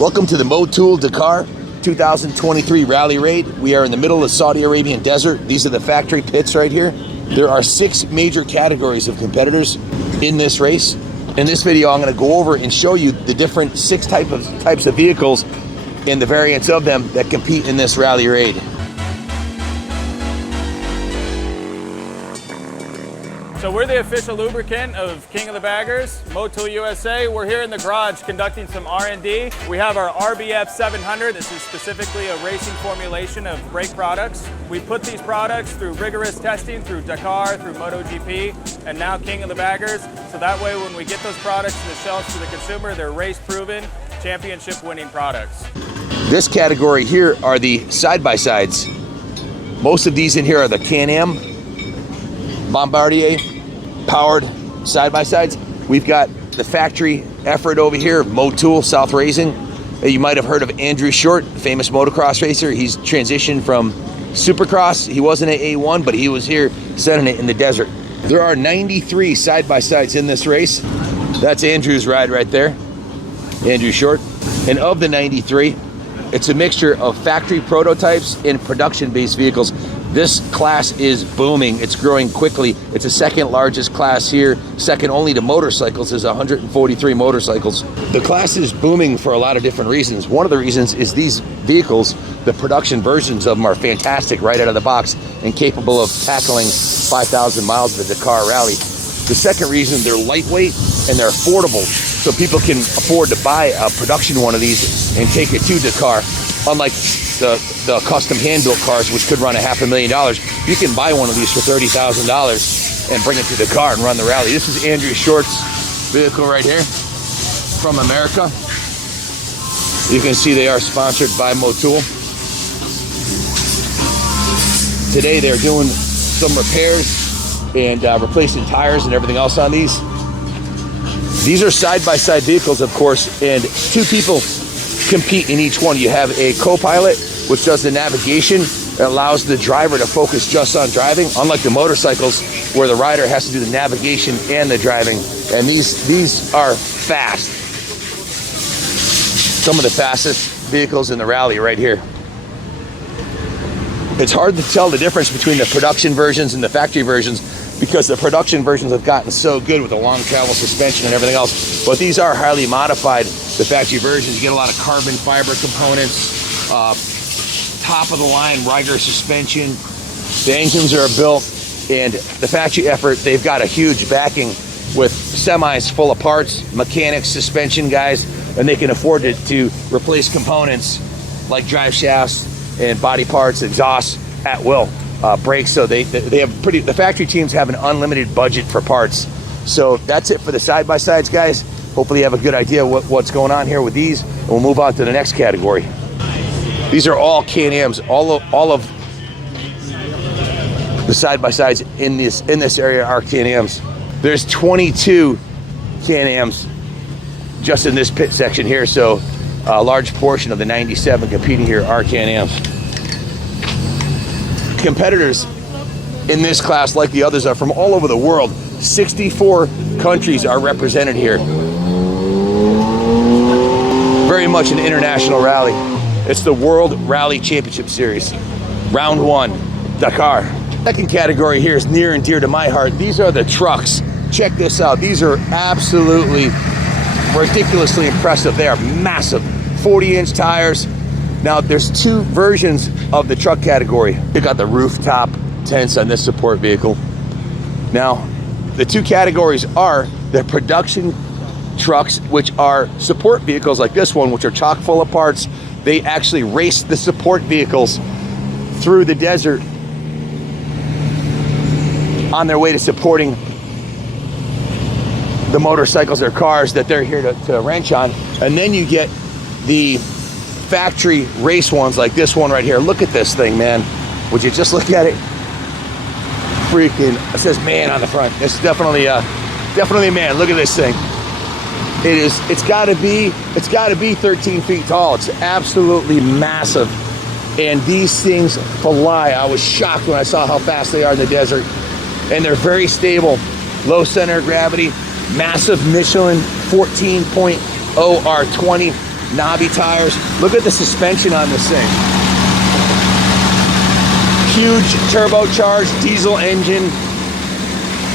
Welcome to the Motul Dakar 2023 Rally Raid. We are in the middle of the Saudi Arabian desert. These are the factory pits right here. There are 6 major categories of competitors in this race. In this video, I'm going to go over and show you the different 6 types of vehicles and the variants of them that compete in this Rally Raid. So we're the official lubricant of King of the Baggers, Motul USA. We're here in the garage conducting some R&D. We have our RBF 700. This is specifically a racing formulation of brake products. We put these products through rigorous testing through Dakar, through MotoGP, and now King of the Baggers. So that way when we get those products to the shelves to the consumer, they're race-proven, championship-winning products. This category here are the side-by-sides. Most of these in here are the Can-Am Bombardier powered side-by-sides. We've got the factory effort over here, Motul South Racing. You might have heard of Andrew Short, famous motocross racer. He's transitioned from Supercross. He wasn't at A1, but he was here sending it in the desert. There are 93 side-by-sides in this race. That's Andrew's ride right there, Andrew Short. And of the 93, it's a mixture of factory prototypes and production-based vehicles. This class is booming. It's growing quickly. It's the second largest class here, second only to motorcycles. There's 143 motorcycles. The class is booming for a lot of different reasons. One of the reasons is these vehicles, the production versions of them are fantastic right out of the box and capable of tackling 5,000 miles of the Dakar Rally. The second reason, they're lightweight and they're affordable, so people can afford to buy a production one of these and take it to Dakar. Unlike the custom hand-built cars, which could run $500,000, you can buy one of these for $30,000 and bring it to Dakar and run the rally. This is Andrew Short's vehicle right here from America. You can see they are sponsored by Motul. Today they're doing some repairs and replacing tires and everything else on these. These are side-by-side vehicles, of course, and 2 people compete in each one. You have a co-pilot, which does the navigation. It allows the driver to focus just on driving, unlike the motorcycles where the rider has to do the navigation and the driving. And these are fast. Some of the fastest vehicles in the rally right here. It's hard to tell the difference between the production versions and the factory versions because the production versions have gotten so good with the long travel suspension and everything else. But these are highly modified. The factory versions, you get a lot of carbon fiber components, top of the line Rider suspension. The engines are built, and the factory effort, they've got a huge backing with semis full of parts, mechanics, suspension guys, and they can afford to replace components like drive shafts and body parts, exhausts at will, brakes. So they have the factory teams have an unlimited budget for parts. So that's it for the side-by-sides, guys. Hopefully you have a good idea what's going on here with these, and we'll move on to the next category. These are all Can-Ams. All of the side-by-sides in this area are Can-Ams. There's 22 Can-Ams just in this pit section here, so a large portion of the 97 competing here are Can-Ams. Competitors in this class, like the others, are from all over the world. 64 countries are represented here. Very much an international rally. It's the World Rally Championship Series. Round 1, Dakar. Second category here is near and dear to my heart. These are the trucks. Check this out. These are absolutely ridiculously impressive. They are massive. 40-inch tires. Now, there's 2 versions of the truck category. You got the rooftop tents on this support vehicle. Now, the 2 categories are the production trucks, which are support vehicles like this one, which are chock full of parts. They actually race the support vehicles through the desert on their way to supporting the motorcycles or cars that they're here to wrench on. And then you get the factory race ones like this one right here. Look at this thing, man. Would you just look at it? Freaking, it says man on the front. It's definitely a man. Look at this thing. It's gotta be 13 feet tall. It's absolutely massive. And these things fly. I was shocked when I saw how fast they are in the desert. And they're very stable. Low center of gravity, massive Michelin 14.0 R20 knobby tires. Look at the suspension on this thing. Huge turbocharged diesel engine,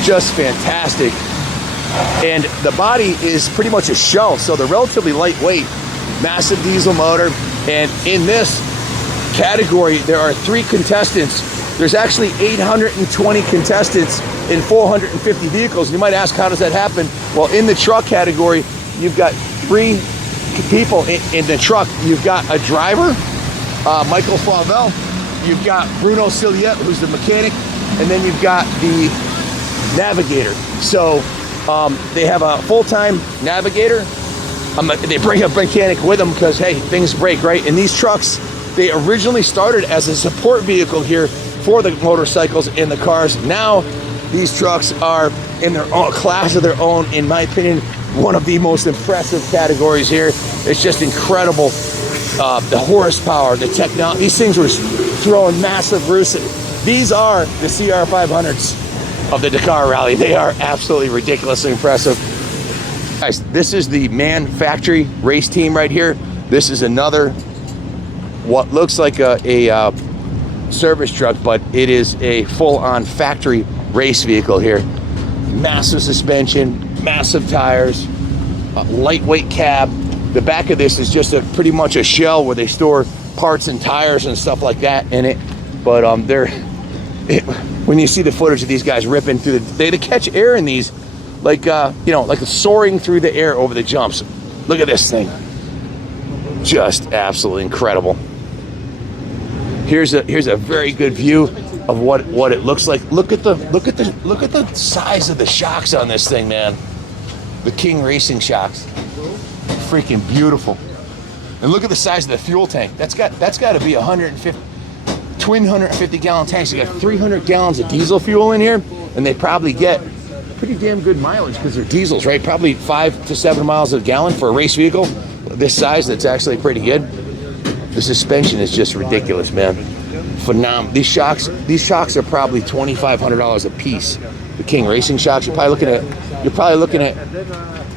just fantastic. And the body is pretty much a shell, so they're relatively lightweight. Massive diesel motor. And in this category, there are 3 contestants. There's actually 820 contestants in 450 vehicles. You might ask, how does that happen? Well, in the truck category, you've got 3 people in the truck. You've got a driver, Michael Flavel. You've got Bruno Silliet, who's the mechanic, and then you've got the navigator. So they have a full-time navigator. They bring a mechanic with them because, hey, things break, right? And these trucks, they originally started as a support vehicle here for the motorcycles and the cars. Now, these trucks are in their own class of their own. In my opinion, one of the most impressive categories here. It's just incredible. The horsepower, the technology. These things were throwing massive roofs. These are the CR500s of the Dakar Rally. They are absolutely ridiculously impressive. Guys, this is the MAN factory race team right here. This is another, what looks like a service truck, but it is a full-on factory race vehicle here. Massive suspension, massive tires, lightweight cab. The back of this is just pretty much a shell where they store parts and tires and stuff like that in it. But when you see the footage of these guys ripping through they catch air in these, like like soaring through the air over the jumps. Look at this thing, just absolutely incredible. Here's a very good view of what it looks like. Look at the size of the shocks on this thing, man. The King Racing shocks, freaking beautiful. And look at the size of the fuel tank. That's got to be 150 twin 150-gallon tanks. You got 300 gallons of diesel fuel in here, and they probably get pretty damn good mileage because they're diesels, right? Probably 5 to 7 miles a gallon for a race vehicle this size. That's actually pretty good. The suspension is just ridiculous, man. Phenomenal. These shocks are probably $2,500 a piece. The King Racing shocks, you're probably looking at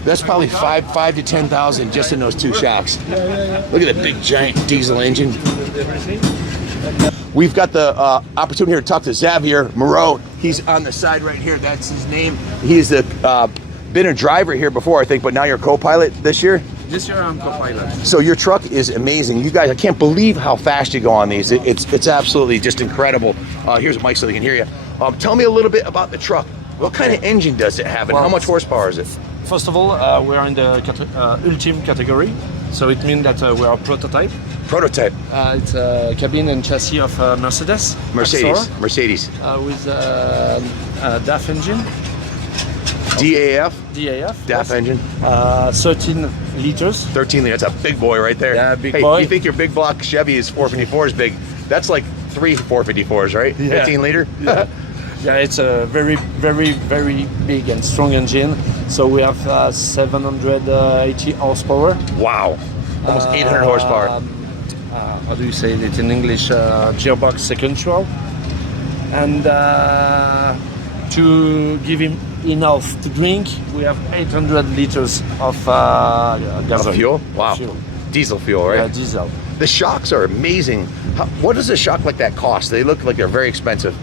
that's probably five to 10,000 just in those 2 shocks. Look at the big giant diesel engine. We've got the opportunity here to talk to Xavier Moreau. He's on the side right here. That's his name. He's been a driver here before, I think, but now you're a co-pilot this year? This year I'm co-pilot. So your truck is amazing. You guys, I can't believe how fast you go on these. It's absolutely just incredible. Here's a mic so they can hear you. Tell me a little bit about the truck. What kind of engine does it have, and how much horsepower is it? First of all, we are in the ultimate category, so it means that we are a prototype. Prototype. It's a cabin and chassis of Mercedes. Mercedes. With DAF engine. DAF? DAF. DAF yes. engine. 13 liters. 13 liters. That's a big boy right there. Yeah, big boy. You think your big block Chevy is 454 is big? That's like 3 454s, right? Yeah. 15 liter? Yeah. Yeah, it's a very, very, very big and strong engine. So we have 780 horsepower. Wow. Almost 800 horsepower. How do you say it in English? Gearbox sequential. And to give him enough to drink, we have 800 liters of gasoline. Fuel? Wow. Fuel. Diesel fuel, right? Yeah, diesel. The shocks are amazing. What does a shock like that cost? They look like they're very expensive.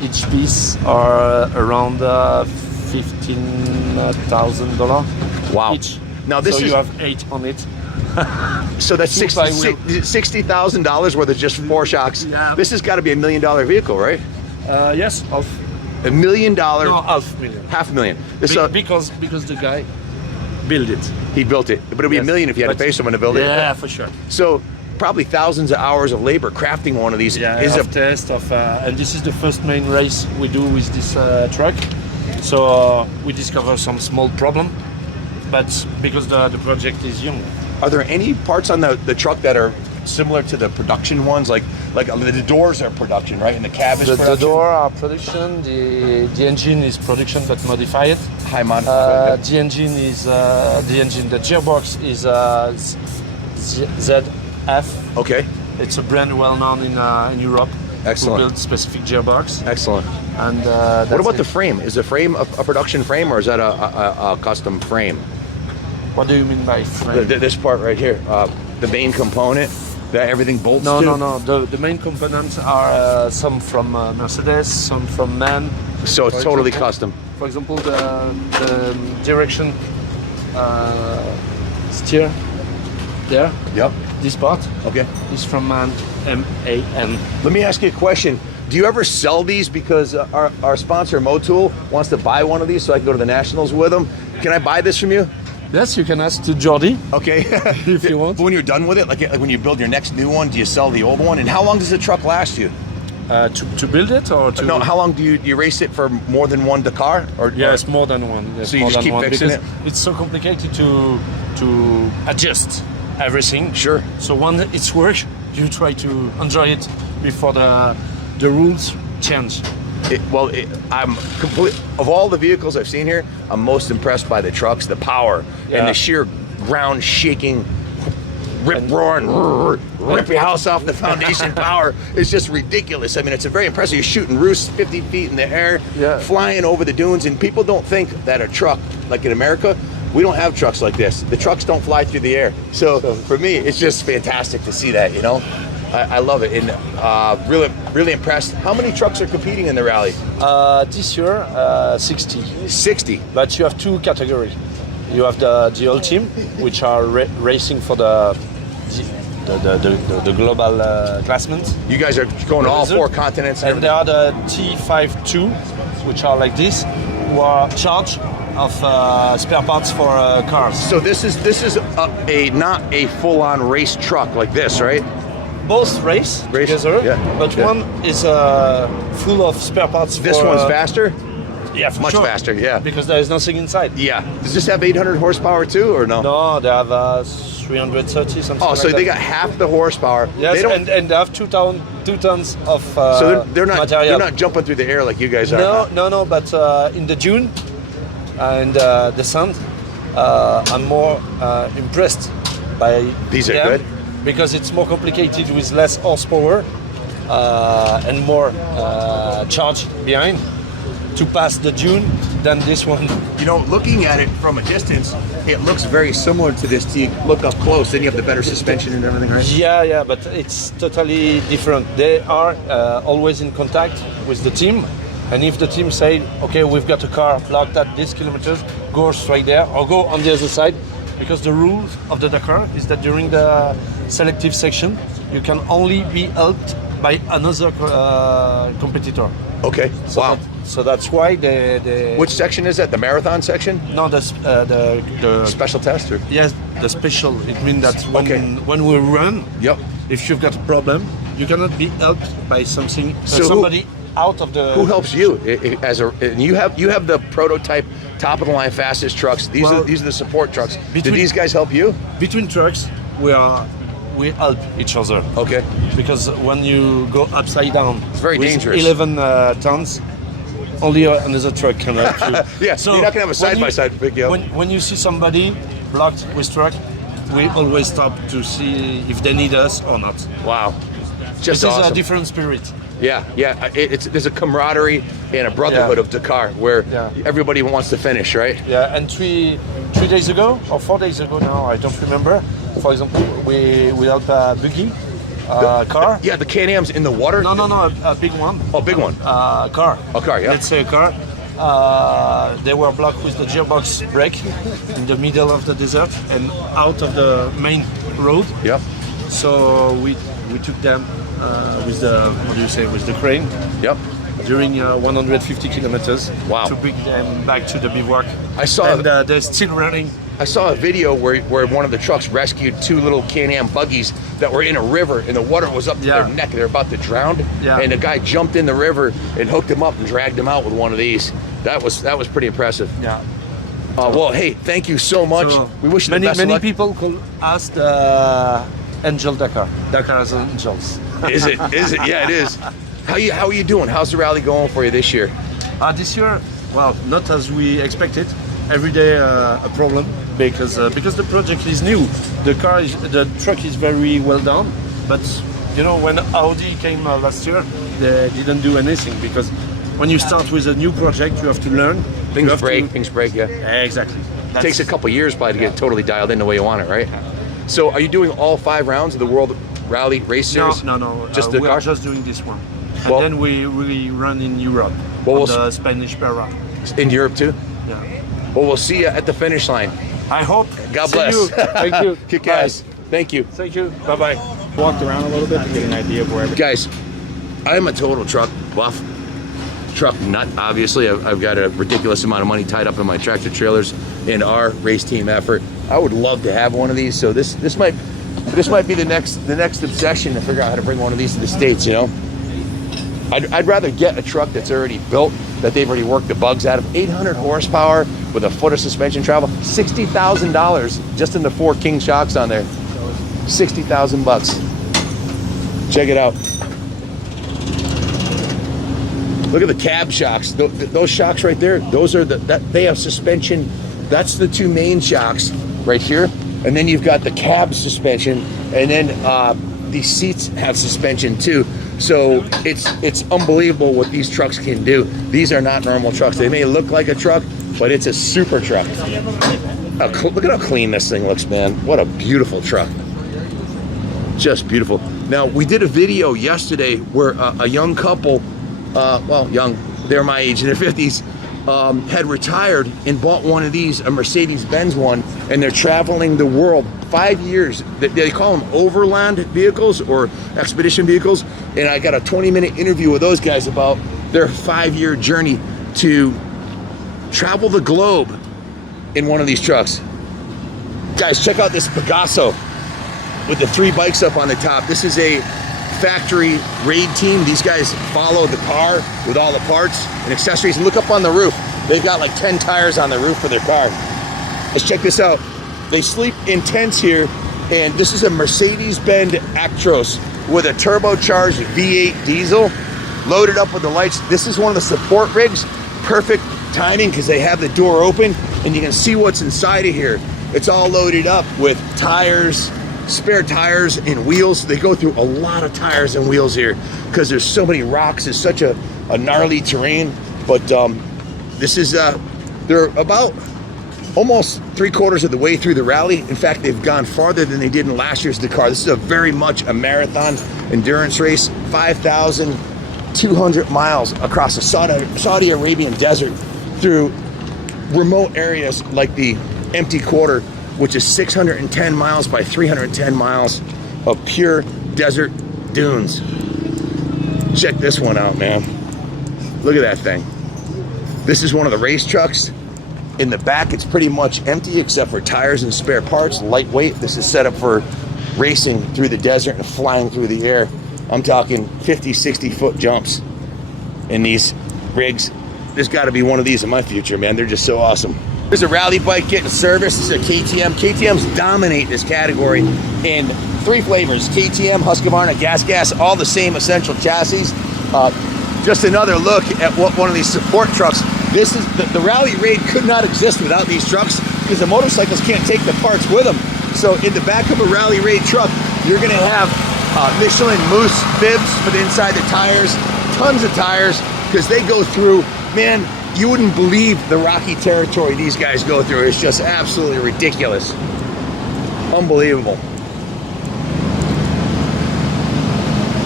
Each piece are around $15,000. Wow. Each. Now this so is you have 8 on it. so that's $60,000 worth of just 4 shocks. Yeah. This has got to be $1 million vehicle, right? Yes, half. $1 million. No, $500,000. $500,000. Because the guy built it. He built it, but it'd be $1 million if you had to pay someone to build it. Yeah, for sure. So probably thousands of hours of labor crafting one of these. Yeah, is a test of, and this is the first main race we do with this truck. So we discover some small problem, but because the project is young. Are there any parts on the truck that are similar to the production ones? Like the doors are production, right? And the cab is production? The door are production, the engine is production but modified. High modified. The engine is the gearbox is ZF. Okay. It's a brand well known in Europe. Excellent. We build specific gearbox. Excellent. And what about the frame? Is the frame a production frame or is that a custom frame? What do you mean by frame? This part right here, the main component that everything bolts No, to? no. The main components are some from Mercedes, some from MAN. So it's For totally example- custom. For example, the direction steer there, Yep. this part Okay. is from MAN, M-A-N. Let me ask you a question. Do you ever sell these? Because our sponsor, Motul, wants to buy one of these so I can go to the Nationals with them. Can I buy this from you? Yes, you can ask to Jordi Okay. if you want. But when you're done with it, like when you build your next new one, do you sell the old one? And how long does the truck last you? To build it or to... No, how long do you race it for? More than one Dakar? Or Yes, more than one. Yes, So you more just than keep one, fixing because it? it's so complicated to adjust everything. Sure. So when it's work, you try to enjoy it before the rules change. I'm complete. Of all the vehicles I've seen here, I'm most impressed by the trucks, the power, Yeah. and the sheer ground shaking, rip roaring, rip your house off the foundation power. It's just ridiculous. I mean, it's a very impressive. You're shooting roosts 50 feet in the air, Yeah. flying over the dunes, and people don't think that a truck, like in America, we don't have trucks like this. The trucks don't fly through the air. So for me, it's just fantastic to see that, you know? I love it, and really, really impressed. How many trucks are competing in the rally? This year, 60. 60. But you have two categories. You have the old team, which are racing for the global classment. You guys are going to all Is it? 4 continents. And there are the T52, which are like this, who are charged of spare parts for cars. So this is not a full-on race truck like this, right? Both race together, yeah, but yeah. one is full of spare parts. This for, one's faster. Yeah, for Much sure. faster, yeah. Because there is nothing inside. Yeah. Does this have 800 horsepower too, or no? No, they have 330 something. Oh, so like they that. got half the horsepower. Yes, They don't, and they have 2 tons of so they're not material. they're not jumping through the air like you guys are. No. But in the June and the sun, I'm more impressed by These are them good? because it's more complicated with less horsepower and more charge behind to pass the June than this one. You know, looking at it from a distance, it looks very similar to this. You look up close, then you have the better suspension and everything, right? Yeah, but it's totally different. They are always in contact with the team, and if the team say, okay, we've got a car blocked at this kilometers, go straight there or go on the other side, because the rules of the Dakar is that during the selective section, you can only be helped by another competitor. Okay. So Wow. so that's why the Which section is that? The marathon section? no the Special test? Or? yes, the special. It means that Okay. when we run, Yep. if you've got a problem, you cannot be helped by something So somebody out of the. Who helps you and you have the prototype top of the line fastest trucks. These are the support trucks. Do between- these guys help you? Between trucks, we help each other. Okay. Because when you go upside down, It's very with dangerous. 11 tons, only another truck can help you. Yeah, you're not gonna have a when side-by-side you- big deal. When you see somebody blocked with truck, we always stop to see if they need us or not. Wow. Just This is a awesome. different spirit. Yeah. There's a camaraderie and a brotherhood Yeah. of Dakar where Yeah. everybody wants to finish, right? Yeah, and three days ago or 4 days ago now, I don't remember. For example, we help a buggy car. Yeah, the Can-Am's in the water. No, a big one. Oh, big one. Car. A car, yeah. Let's say a car. They were blocked with the gearbox brake in the middle of the desert and out of the main road. Yep. So we took them with the crane Yep. during 150 kilometers. Wow. To bring them back to the bivouac. I saw and they're still running. I saw a video where one of the trucks rescued 2 little Can-Am buggies that were in a river and the water was up to their neck. They're about to drown. Yeah. And the guy jumped in the river and hooked them up and dragged them out with one of these. That was pretty impressive. Yeah. Well, hey, thank you so much. So We wish you the best of many luck. people call us the Angel Dakar. Dakar as angels. Is it? Yeah, it is. How are you doing? How's the rally going for you this year? This year, well, not as we expected. Every day a problem because the project is new. The truck is very well done, but you know when Audi came last year, they didn't do anything because when you start with a new project, you have to learn. Things break, yeah. Exactly. Takes a couple years probably to get totally dialed in the way you want it, right? So are you doing all 5 rounds of the World Rally Race Series? No. Just the we car? are just doing this one. And Well- then we run in Europe, Well, on the Spanish Para. In Europe too? Yeah. Well, we'll see you at the finish line. I hope. God See bless. you. Thank you. Kick Bye. ass. Thank you. Thank you. Bye-bye. Walked around a little bit to get an idea of where everything. Guys, I'm a total truck buff. Truck nut, obviously. I've got a ridiculous amount of money tied up in my tractor trailers in our race team effort. I would love to have one of these. So this might be the next obsession to figure out how to bring one of these to the States, you know? I'd rather get a truck that's already built, that they've already worked the bugs out of. 800 horsepower with a foot of suspension travel, $60,000 just in the 4 King shocks on there. 60,000 bucks. Check it out. Look at the cab shocks. Those shocks right there, those are they have suspension. That's the 2 main shocks right here. And then you've got the cab suspension, and then the seats have suspension too. So it's unbelievable what these trucks can do. These are not normal trucks. They may look like a truck, but it's a super truck. Look at how clean this thing looks, man. What a beautiful truck. Just beautiful. Now, we did a video yesterday where a young couple, well, young, they're my age, in their 50s, had retired and bought one of these, a Mercedes-Benz one, and they're traveling the world 5 years. They call them overland vehicles or expedition vehicles. And I got a 20-minute interview with those guys about their 5-year journey to travel the globe in one of these trucks. Guys, check out this Pegaso with the 3 bikes up on the top. This is a factory raid team. These guys follow the car with all the parts and accessories. And look up on the roof. They've got like 10 tires on the roof for their car. Let's check this out. They sleep in tents here, and this is a Mercedes-Benz Actros with a turbocharged V8 diesel loaded up with the lights. This is one of the support rigs. Perfect timing because they have the door open and you can see what's inside of here. It's all loaded up with tires, spare tires and wheels. They go through a lot of tires and wheels here because there's so many rocks. It's such a gnarly terrain. But this is, they're about almost 3/4 of the way through the rally. In fact, they've gone farther than they did in last year's Dakar. This is a very much a marathon endurance race, 5,200 miles across the Saudi Arabian desert through remote areas like the Empty Quarter, which is 610 miles by 310 miles of pure desert dunes. Check this one out, man. Look at that thing. This is one of the race trucks. In the back, it's pretty much empty except for tires and spare parts, lightweight. This is set up for racing through the desert and flying through the air. I'm talking 50, 60-foot jumps in these rigs. There's got to be one of these in my future, man. They're just so awesome. There's a rally bike getting serviced. This is a KTM. KTMs dominate this category in 3 flavors: KTM, Husqvarna, Gas, all the same essential chassis. Just another look at what one of these support trucks. This is the rally raid could not exist without these trucks because the motorcycles can't take the parts with them. So in the back of a rally raid truck, you're going to have Michelin Moose bibs for the inside the tires, tons of tires because they go through, man, you wouldn't believe the rocky territory these guys go through. It's just absolutely ridiculous. Unbelievable.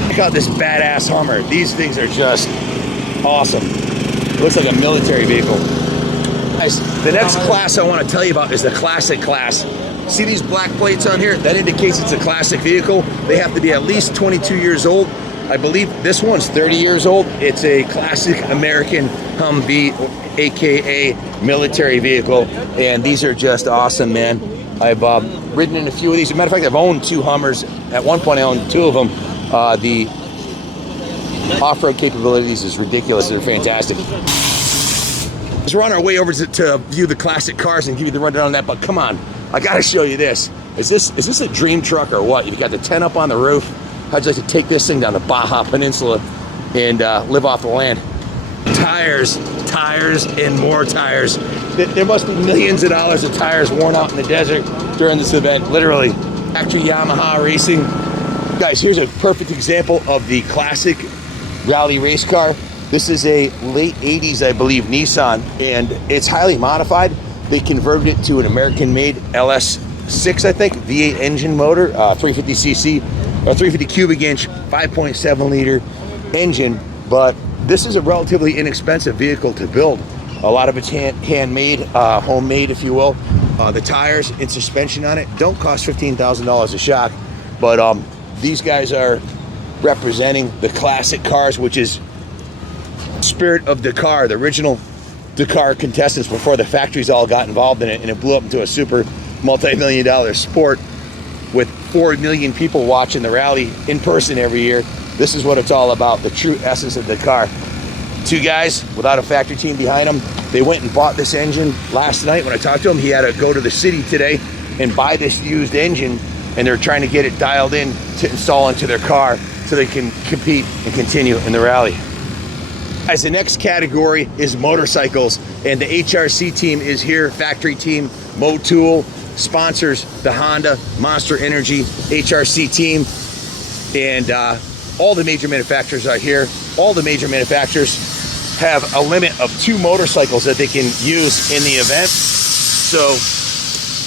Check out this badass Hummer. These things are just awesome. Looks like a military vehicle. Guys, the next class I want to tell you about is the classic class. See these black plates on here? That indicates it's a classic vehicle. They have to be at least 22 years old. I believe this one's 30 years old. It's a classic American Humvee, AKA military vehicle. And these are just awesome, man. I've ridden in a few of these. As a matter of fact, I've owned 2 Hummers. At one point, I owned 2 of them. The off-road capabilities is ridiculous. They're fantastic. So we're on our way over to view the classic cars and give you the rundown on that, but come on, I gotta show you this. Is this a dream truck or what? You've got the tent up on the roof. How'd you like to take this thing down the Baja Peninsula and live off the land? Tires, and more tires. There must be millions of dollars of tires worn out in the desert during this event, literally. Factory Yamaha racing. Guys, here's a perfect example of the classic rally race car. This is a late 80s, I believe, Nissan, and it's highly modified, They converted it to an American-made LS6, I think, V8 engine motor, 350cc, or 350 cubic inch, 5.7 liter engine. But this is a relatively inexpensive vehicle to build. A lot of it's handmade, homemade, if you will. The tires and suspension on it don't cost $15,000 a shock, but these guys are representing the classic cars, which is spirit of Dakar, the original Dakar contestants before the factories all got involved in it, and it blew up into a super multi-million-dollar sport with 4 million people watching the rally in person every year. This is what it's all about, the true essence of Dakar. Two guys without a factory team behind them. They went and bought this engine last night. When I talked to him, he had to go to the city today and buy this used engine, and they're trying to get it dialed in to install into their car so they can compete and continue in the rally. Guys, the next category is motorcycles, and the HRC team is here, factory team. Motul sponsors the Honda, Monster Energy, HRC team, and all the major manufacturers are here. All the major manufacturers have a limit of 2 motorcycles that they can use in the event. So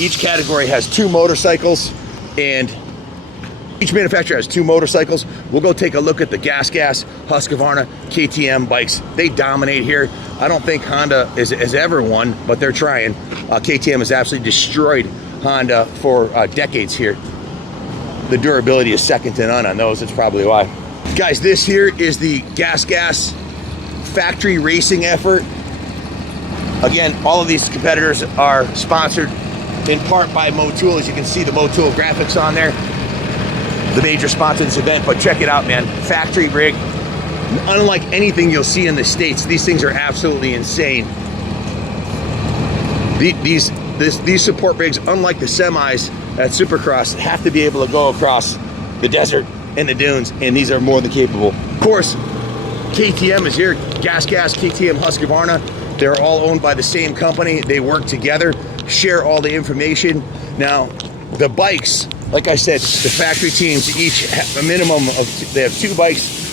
each category has 2 motorcycles, and each manufacturer has 2 motorcycles. We'll go take a look at the Gas, Husqvarna, KTM bikes. They dominate here. I don't think Honda has ever won, but they're trying. KTM has absolutely destroyed Honda for decades here. The durability is second to none on those. That's probably why. Guys, this here is the Gas factory racing effort. Again, all of these competitors are sponsored in part by Motul. As you can see, the Motul graphics on there, the major sponsor of this event. But check it out, man. Factory rig. Unlike anything you'll see in the States, these things are absolutely insane. These support rigs, unlike the semis at Supercross, have to be able to go across the desert and the dunes, and these are more than capable. Of course, KTM is here. Gas, KTM, Husqvarna. They're all owned by the same company. They work together, share all the information. Now, the bikes, like I said, the factory teams each have a minimum of, they have 2 bikes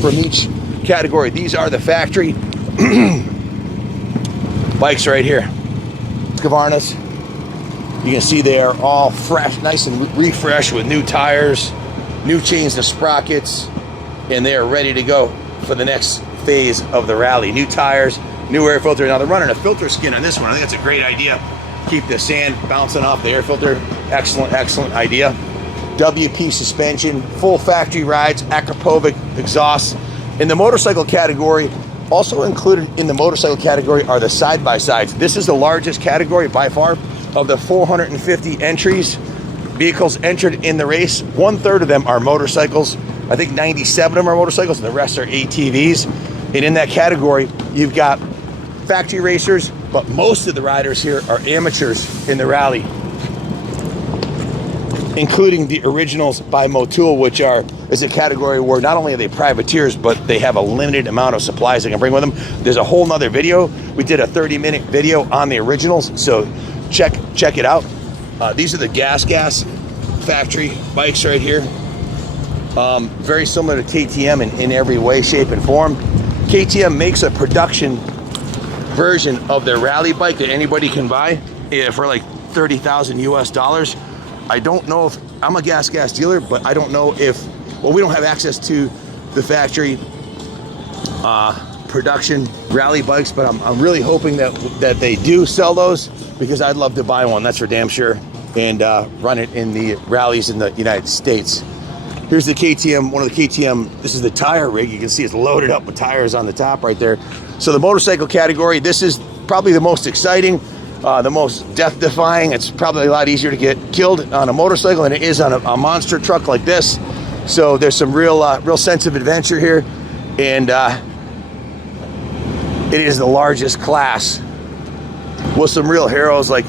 from each category. These are the factory bikes right here. Husqvarna's. You can see they are all fresh, nice and refreshed with new tires, new chains to sprockets, and they are ready to go for the next phase of the rally. New tires, new air filter. Now they're running a filter skin on this one. I think that's a great idea. Keep the sand bouncing off the air filter. Excellent, excellent idea. WP suspension, full factory rides, Akrapovic exhaust. In the motorcycle category, also included in the motorcycle category are the side-by-sides. This is the largest category by far. Of the 450 entries, vehicles entered in the race, 1/3 of them are motorcycles. I think 97 of them are motorcycles, and the rest are ATVs. And in that category, you've got factory racers, but most of the riders here are amateurs in the rally, including the originals by Motul, which is a category where not only are they privateers, but they have a limited amount of supplies they can bring with them. There's a whole nother video. We did a 30-minute video on the originals, so check it out. These are the Gas factory bikes right here. Very similar to KTM in every way, shape, and form. KTM makes a production version of their rally bike that anybody can buy for like $30,000 US. I don't know if, I'm a Gas dealer, but I don't know if, well, we don't have access to the factory production rally bikes, but I'm really hoping that they do sell those, because I'd love to buy one, that's for damn sure, and run it in the rallies in the United States. Here's the KTM, one of the KTM, this is the tire rig. You can see it's loaded up with tires on the top right there. So the motorcycle category, this is probably the most exciting, the most death-defying. It's probably a lot easier to get killed on a motorcycle than it is on a monster truck like this. So there's some real sense of adventure here, and it is the largest class with some real heroes like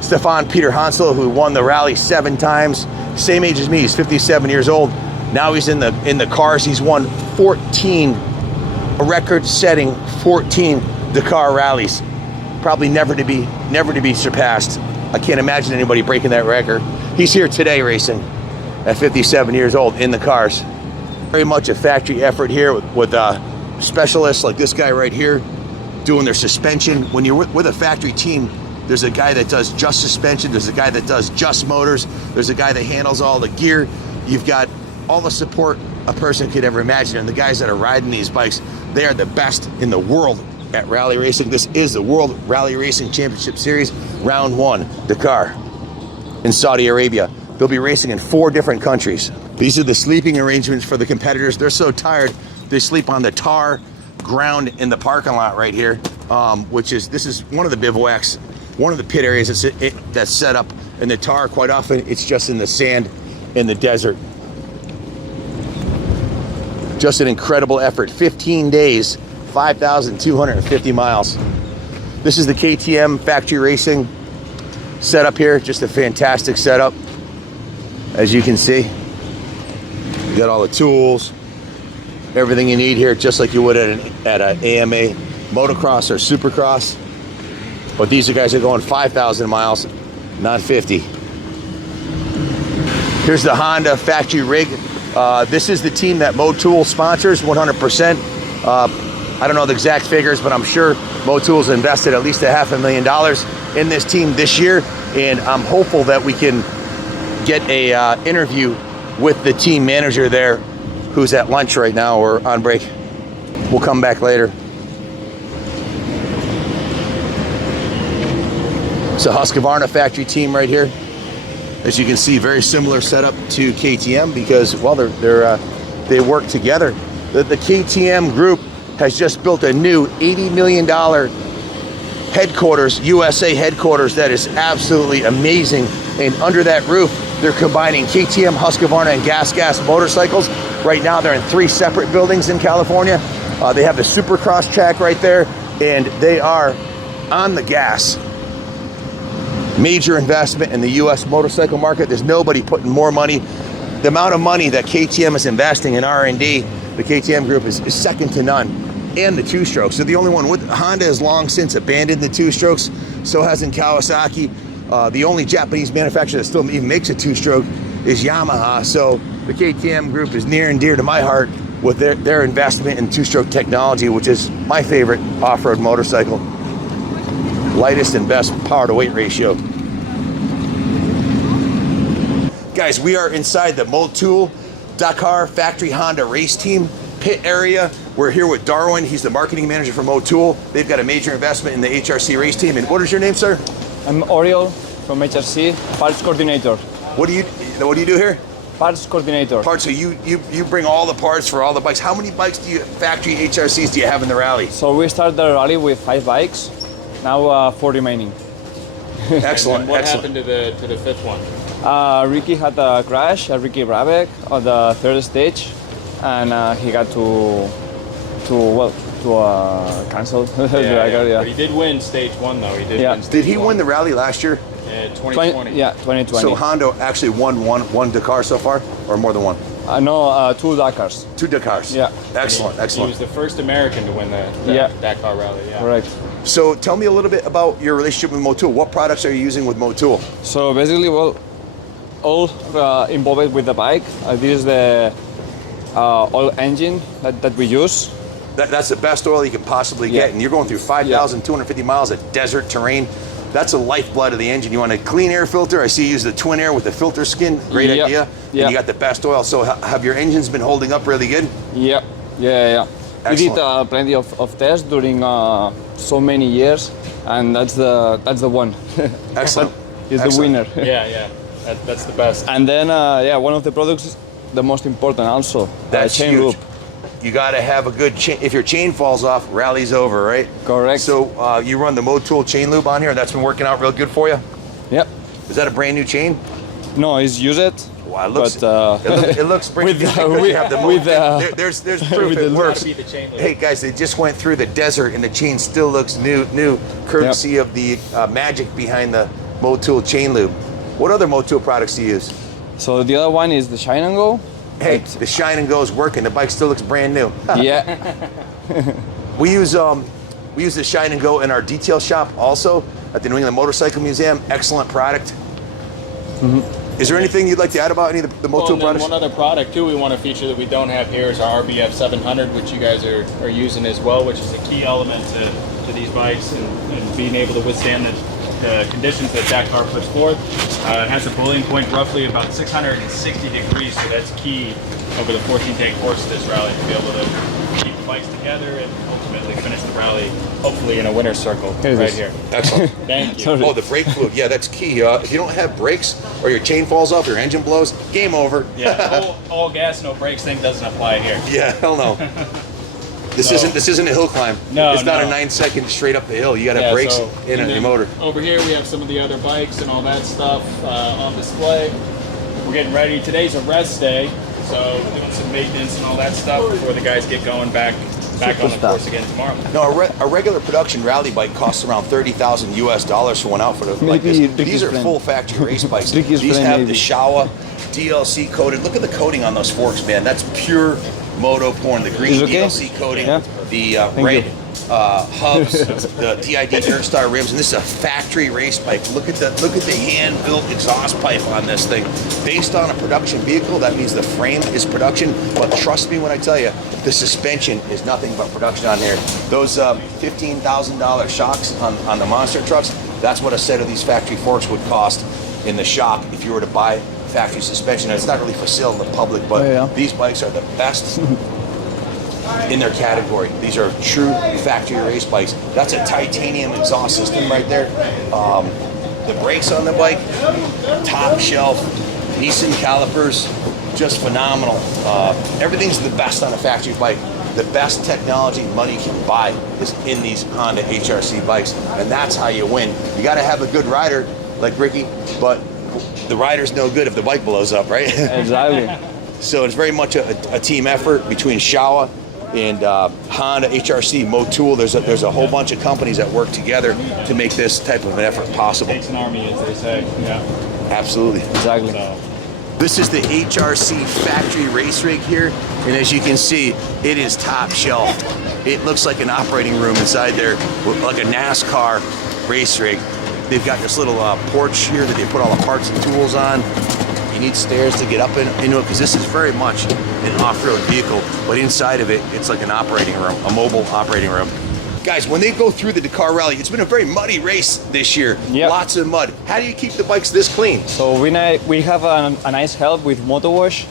Stefan Peter Hansel, who won the rally 7 times. Same age as me, he's 57 years old. Now he's in the cars. He's won 14, a record-setting 14 Dakar rallies. Probably never to be surpassed. I can't imagine anybody breaking that record. He's here today racing at 57 years old in the cars. Very much a factory effort here with specialists like this guy right here doing their suspension. When you're with a factory team, There's a guy that does just suspension. There's a guy that does just motors. There's a guy that handles all the gear. You've got all the support a person could ever imagine. And the guys that are riding these bikes, they are the best in the world at rally racing. This is the World Rally Racing Championship Series, round 1, Dakar in Saudi Arabia. They'll be racing in 4 different countries. These are the sleeping arrangements for the competitors. They're so tired, they sleep on the tar ground in the parking lot right here, this is one of the bivouacs, one of the pit areas that's set up in the tar. Quite often, it's just in the sand in the desert. Just an incredible effort. 15 days, 5,250 miles. This is the KTM factory racing setup here. Just a fantastic setup. As you can see, you got all the tools, everything you need here, just like you would at an AMA motocross or supercross. But these guys are going 5,000 miles, not 50. Here's the Honda factory rig. This is the team that Motul sponsors 100%. I don't know the exact figures, but I'm sure Motul's invested at least $500,000 in this team this year, and I'm hopeful that we can get a interview with the team manager there, who's at lunch right now or on break. We'll come back later. It's a Husqvarna factory team right here. As you can see, very similar setup to KTM because, well, they work together. The KTM group has just built a new $80 million headquarters, USA headquarters, that is absolutely amazing. And under that roof, they're combining KTM, Husqvarna, and Gas motorcycles. Right now, they're in 3 separate buildings in California. They have the Supercross track right there, and they are on the gas. Major investment in the U.S. motorcycle market. There's nobody putting more money. The amount of money that KTM is investing in R&D, the KTM group, is second to none. And the 2-strokes. So the only one with Honda has long since abandoned the 2-strokes. So hasn't Kawasaki. The only Japanese manufacturer that still even makes a 2-stroke is Yamaha. So the KTM group is near and dear to my heart with their investment in 2-stroke technology, which is my favorite off-road motorcycle. Lightest and best power to weight ratio. Guys, we are inside the Motul Dakar factory Honda race team pit area. We're here with Darwin. He's the marketing manager for Motul. They've got a major investment in the HRC race team. And what is your name, sir? I'm Oriol from HRC, parts coordinator. What do you do here? Parts coordinator. Parts. So you bring all the parts for all the bikes. How many bikes factory HRCs do you have in the rally? So we started the rally with 5 bikes. Now 4 remaining. Excellent. And what excellent. happened to the 5th one? Ricky had a crash, Ricky Brabeck, on the 3rd stage, and he got to cancel. Yeah. But he did win stage 1 though. He did win stage Did he 1. win the rally last year? 2020. 2020. So Honda actually won one Dakar so far, or more than one? No, 2 Dakars. 2 Dakars. Yeah. Excellent. He Excellent. was the first American to win the Dakar rally. Yeah. Correct. So tell me a little bit about your relationship with Motul. What products are you using with Motul? So basically, well, all involved with the bike. This is the oil engine that we use. That's the best oil you can possibly get, and you're going through 5,250 miles of desert terrain. That's the lifeblood of the engine. You want a clean air filter. I see you use the twin air with the filter skin. Great idea. And you got the best oil. So have your engines been holding up really good? Yeah. We did plenty of tests during so many years, and that's the one. Excellent. It's Excellent. the winner. Yeah. That's the best. And then one of the products, the most important also, That's chain huge. loop. You got to have a good chain. If your chain falls off, rally's over, right? Correct. So you run the Motul chain loop on here. That's been working out real good for you? Yep. Is that a brand new chain? No, it's used. Wow, it looks, but, it looks pretty good. There's proof it works. Hey guys, they just went through the desert and the chain still looks new, courtesy of the magic behind the Motul chain loop. What other Motul products do you use? So the other one is the Shine and Go. Hey, the Shine and Go is working. The bike still looks brand new. Yeah. We use the Shine and Go in our detail shop also at the New England Motorcycle Museum. Excellent product. Mm-hmm. Is there anything you'd like to add about any of the Motul products? One other product too we want to feature that we don't have here is our RBF 700, which you guys are using as well, which is a key element to these bikes and being able to withstand the the conditions that Dakar puts forth. It has a boiling point roughly about 660 degrees, so that's key over the 14 tank course of this rally to be able to keep the bikes together and ultimately finish the rally, hopefully in a winner's circle right here. Excellent. Thank you. Oh, the brake fluid. Yeah, that's key. If you don't have brakes or your chain falls off, your engine blows, game over. Yeah, all gas, no brakes thing doesn't apply here. Yeah, hell no. This isn't a hill climb. No, it's not no. a 9 second straight up the hill. You got to have brakes in your motor. Over here we have some of the other bikes and all that stuff on display. We're getting ready. Today's a rest day, so we're doing some maintenance and all that stuff before the guys get going back on the course again tomorrow. No, a regular production rally bike costs around $30,000 US for one outfit like this. These are full factory race bikes. These have the Showa DLC coated. Look at the coating on those forks, man. That's pure moto porn. The green DLC coating, the red hubs, the DID Airstar rims, and this is a factory race bike. Look at the hand-built exhaust pipe on this thing. Based on a production vehicle, that means the frame is production. But trust me when I tell you, the suspension is nothing but production on here. Those $15,000 shocks on the monster trucks, that's what a set of these factory forks would cost in the shop if you were to buy factory suspension. And it's not really for sale in the public, but these bikes are the best in their category. These are true factory race bikes. That's a titanium exhaust system right there. The brakes on the bike, top shelf, Nissan calipers, just phenomenal. Everything's the best on a factory bike. The best technology money can buy is in these Honda HRC bikes, and that's how you win. You got to have a good rider like Ricky, but the rider's no good if the bike blows up, right? Exactly. So it's very much a team effort between Showa and Honda, HRC, Motul. There's a whole bunch of companies that work together to make this type of an effort possible. Takes an army, as they say. Yeah. Absolutely. Exactly. So, This is the HRC factory race rig here, and as you can see, it is top shelf. It looks like an operating room inside there, like a NASCAR race rig. They've got this little porch here that they put all the parts and tools on. You need stairs to get up into it because this is very much an off-road vehicle, but inside of it, it's like an operating room, a mobile operating room. Guys, when they go through the Dakar Rally, it's been a very muddy race this year. Yep. Lots of mud. How do you keep the bikes this clean? So we have a nice help with motor wash.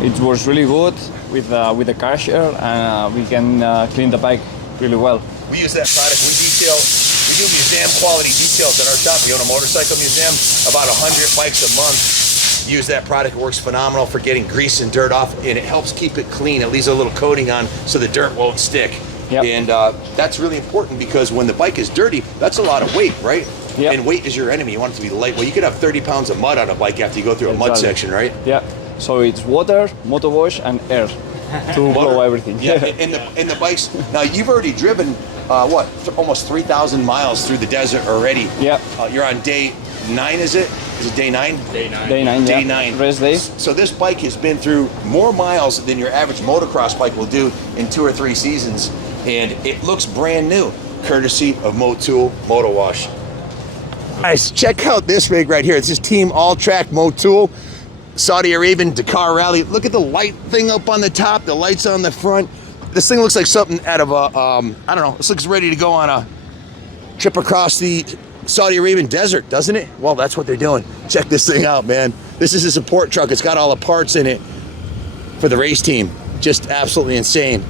It was really good with the car share, and we can clean the bike really well. We use that product. We do museum quality details at our shop. We own a motorcycle museum, about 100 bikes a month. Use that product. It works phenomenal for getting grease and dirt off, and it helps keep it clean. It leaves a little coating on so the dirt won't stick. Yep. And that's really important because when the bike is dirty, that's a lot of weight, right? Yep. And weight is your enemy. You want it to be light. Well, you could have 30 pounds of mud on a bike after you go through a mud section, right? Yeah. So it's water, motor wash, and air to blow everything. Yeah. And the bikes. Now you've already driven almost 3,000 miles through the desert already. Yeah. You're on day 9, is it? Is it day 9? Day 9. Day 9. Day yeah. 9. Rest day. So this bike has been through more miles than your average motocross bike will do in 2 or 3 seasons, and it looks brand new, courtesy of Motul Motor Wash. Guys, check out this rig right here. It's this Team All Track Motul Saudi Arabian Dakar Rally. Look at the light thing up on the top, the lights on the front. This thing looks like something out of a, I don't know, this looks ready to go on a trip across the Saudi Arabian desert, doesn't it? Well, that's what they're doing. Check this thing out, man. This is a support truck. It's got all the parts in it for the race team. Just absolutely insane.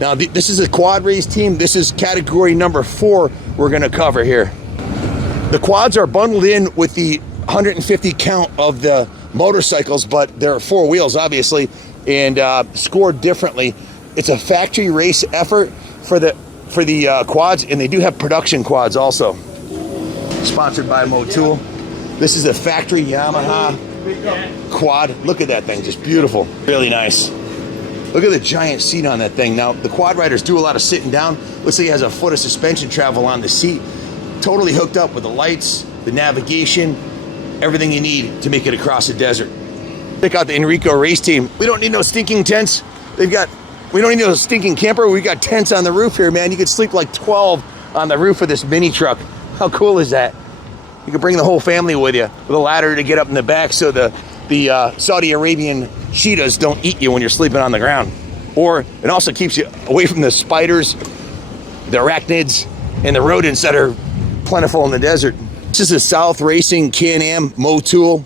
Now, this is a quad race team. This is category number 4 we're gonna cover here. The quads are bundled in with the 150 count of the motorcycles, but there are 4 wheels, obviously, and scored differently. It's a factory race effort for the quads, and they do have production quads also. Sponsored by Motul. This is a factory Yamaha quad. Look at that thing, just beautiful. Really nice. Look at the giant seat on that thing. Now, the quad riders do a lot of sitting down. Looks like it has a foot of suspension travel on the seat. Totally hooked up with the lights, the navigation, everything you need to make it across the desert. Check out the Enrico race team. We don't need no stinking tents. We don't need no stinking camper. We got tents on the roof here, man. You could sleep like 12 on the roof of this mini truck. How cool is that? You can bring the whole family with you with a ladder to get up in the back so the Saudi Arabian cheetahs don't eat you when you're sleeping on the ground. Or it also keeps you away from the spiders, the arachnids, and the rodents that are plentiful in the desert. This is a South Racing Can-Am Motul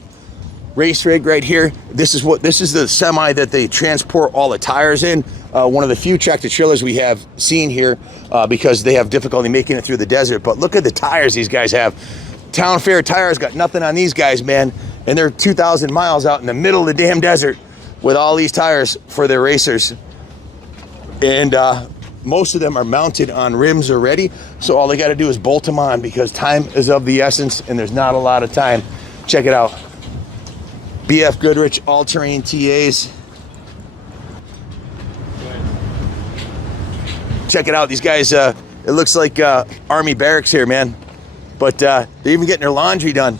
race rig right here. This is the semi that they transport all the tires in. One of the few tractor trailers we have seen here because they have difficulty making it through the desert. But look at the tires these guys have. Town Fair tires got nothing on these guys, man. And they're 2,000 miles out in the middle of the damn desert with all these tires for their racers. And most of them are mounted on rims already. So all they got to do is bolt them on because time is of the essence and there's not a lot of time. Check it out. BF Goodrich all-terrain TAs. Check it out. These guys, it looks like Army barracks here, man. But they're even getting their laundry done.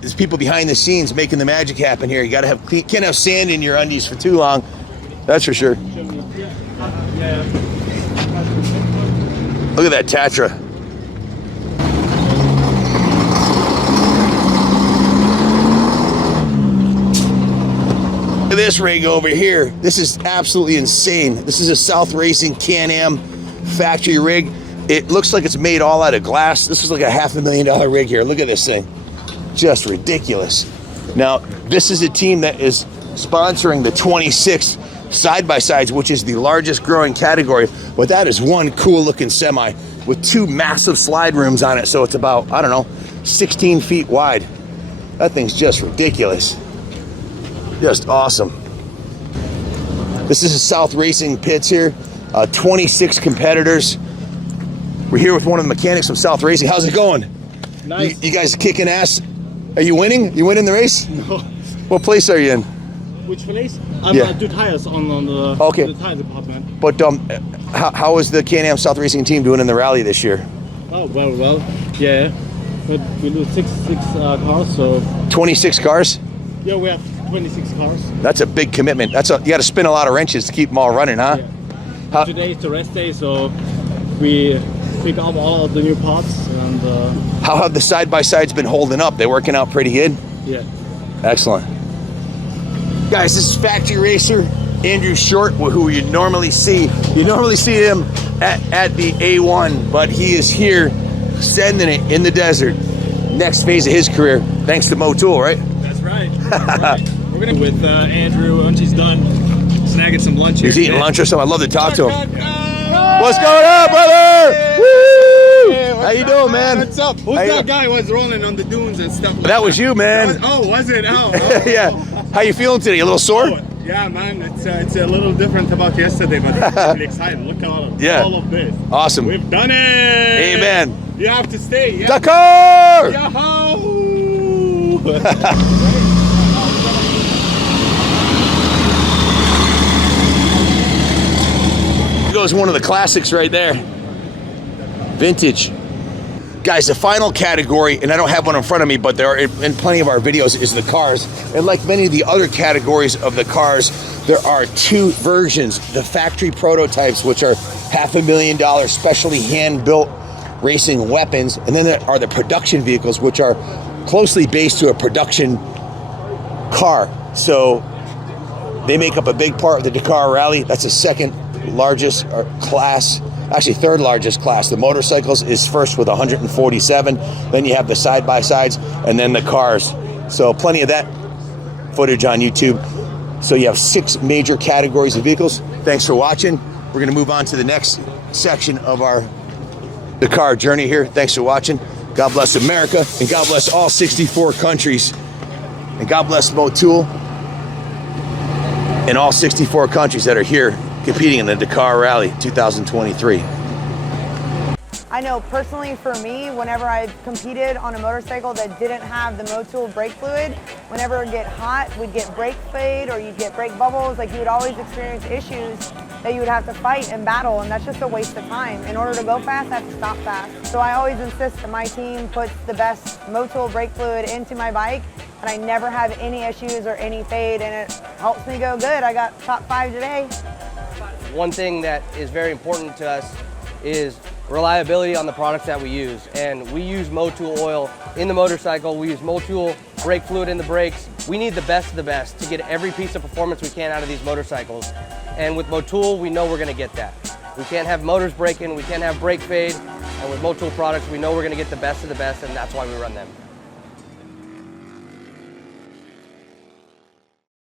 There's people behind the scenes making the magic happen here. You gotta have clean, can't have sand in your undies for too long. That's for sure. Look at that Tatra. Look at this rig over here. This is absolutely insane. This is a South Racing Can-Am factory rig. It looks like it's made all out of glass. This is like a $500,000 rig here. Look at this thing. Just ridiculous. Now, this is a team that is sponsoring the 26 side-by-sides, which is the largest growing category. But that is one cool looking semi with two massive slide rooms on it. So it's about, I don't know, 16 feet wide. That thing's just ridiculous. Just awesome. This is a South Racing pits here. 26 competitors. We're here with one of the mechanics from South Racing. How's it going? Nice. You guys kicking ass? Are you winning? You winning the race? No. What place are you in? Which place? I'm do tires on the tire department. But how is the Can-Am South Racing team doing in the rally this year? Oh, well, yeah. But we do six cars, so... 26 cars? Yeah, we have 26 cars. That's a big commitment. You got to spin a lot of wrenches to keep them all running, huh? Yeah. Today is the rest day, so we pick up all of the new parts. And how have the side-by-sides been holding up? They working out pretty good? Yeah. Excellent. Guys, this is factory racer Andrew Short, who you normally see. You normally see him at the A1, but he is here sending it in the desert. Next phase of his career, thanks to Motul, right? That's right. We're gonna with Andrew once he's done snagging some lunch here. He's eating lunch or something. I'd love to talk to him. Go! What's going on, brother? Woo! How you doing, man? What's up? Who's that guy who was rolling on the dunes and stuff like That was you, man. Was it? Oh. Yeah. How you feeling today? You a little sore? Yeah, man. It's a little different about yesterday, but I'm really excited. Look at all of this. Awesome. We've done it. Amen. You have to stay. Yeah. Dakar! Yahoo! Here goes one of the classics right there. Vintage. Guys, the final category, and I don't have one in front of me, but there are in plenty of our videos, is the cars. And like many of the other categories of the cars, there are two versions. The factory prototypes, which are $500,000 specially hand-built racing weapons. And then there are the production vehicles, which are closely based to a production car. So they make up a big part of the Dakar Rally. That's the second largest class. Actually, third largest class. The motorcycles is first with 147. Then you have the side-by-sides and then the cars. So plenty of that footage on YouTube. So you have 6 major categories of vehicles. Thanks for watching. We're going to move on to the next section of our Dakar journey here. Thanks for watching. God bless America and God bless all 64 countries. And God bless Motul and all 64 countries that are here competing in the Dakar Rally 2023. I know personally for me, whenever I've competed on a motorcycle that didn't have the Motul brake fluid, whenever it would get hot, we'd get brake fade or you'd get brake bubbles. Like you would always experience issues that you would have to fight and battle, and that's just a waste of time. In order to go fast, I have to stop fast. So I always insist that my team puts the best Motul brake fluid into my bike, and I never have any issues or any fade, and it helps me go good. I got top 5 today. One thing that is very important to us is reliability on the products that we use. And we use Motul oil in the motorcycle. We use Motul brake fluid in the brakes. We need the best of the best to get every piece of performance we can out of these motorcycles. And with Motul, we know we're gonna get that. We can't have motors breaking, we can't have brake fade. And with Motul products, we know we're going to get the best of the best, and that's why we run them.